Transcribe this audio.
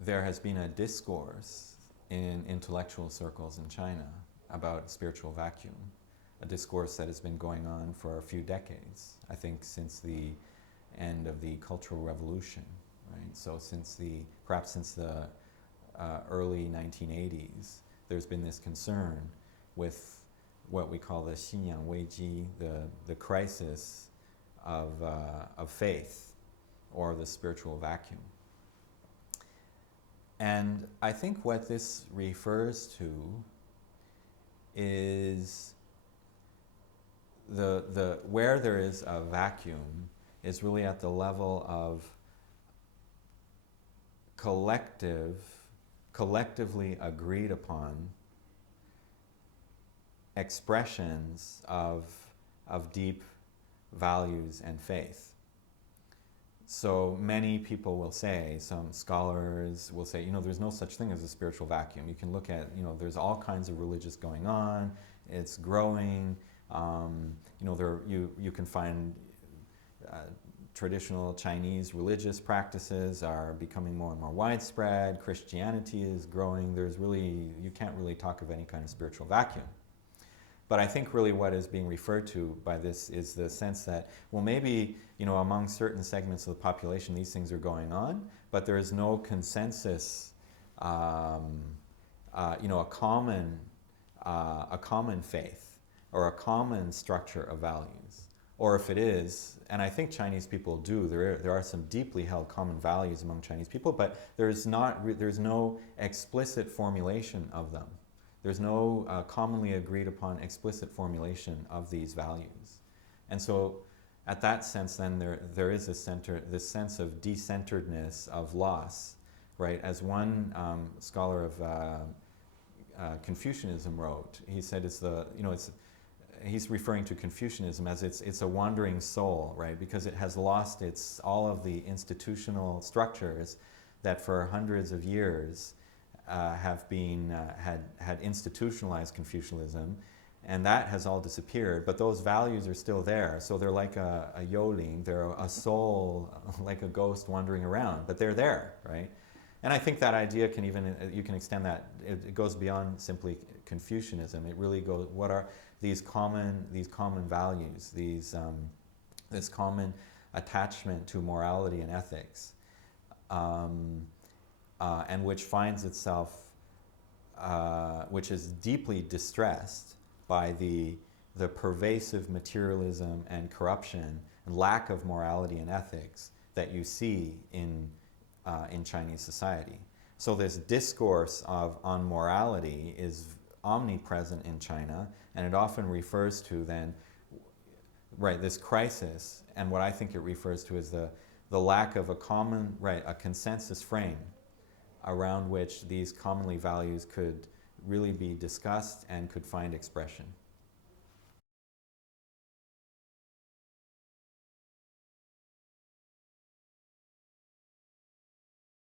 there has been a discourse in intellectual circles in China about spiritual vacuum, a discourse that has been going on for a few decades, I think since the end of the Cultural Revolution, right? So perhaps since the early 1980s, there's been this concern with what we call the Xinyang Weiji, the crisis of faith, or the spiritual vacuum. And I think what this refers to is where there is a vacuum is really at the level of collectively agreed upon expressions of deep values and faith. So many people will say, some scholars will say, there's no such thing as a spiritual vacuum. You can look at, there's all kinds of religious going on, it's growing, you can find traditional Chinese religious practices are becoming more and more widespread, Christianity is growing, you can't really talk of any kind of spiritual vacuum. But I think really what is being referred to by this is the sense that, well, maybe, among certain segments of the population, these things are going on, but there is no consensus, a common faith or a common structure of values. Or if it is, and I think Chinese people do, there are some deeply held common values among Chinese people, but there's no explicit formulation of them. There's no commonly agreed upon explicit formulation of these values. And so at that sense then there is this sense of decenteredness, of loss, right? As one scholar of Confucianism wrote, he said he's referring to Confucianism as it's a wandering soul, right? Because it has lost all of the institutional structures that for hundreds of years have been had institutionalized Confucianism, and that has all disappeared. But those values are still there. So they're like a yoling, they're a soul, like a ghost wandering around. But they're there, right? And I think that idea you can extend that. It goes beyond simply Confucianism. It really goes. What are these common values? This common attachment to morality and ethics. And which finds itself, which is deeply distressed by the pervasive materialism and corruption and lack of morality and ethics that you see in Chinese society. So this discourse on morality is omnipresent in China, and it often refers to then, right, this crisis, and what I think it refers to is the lack of a consensus frame around which these commonly values could really be discussed and could find expression.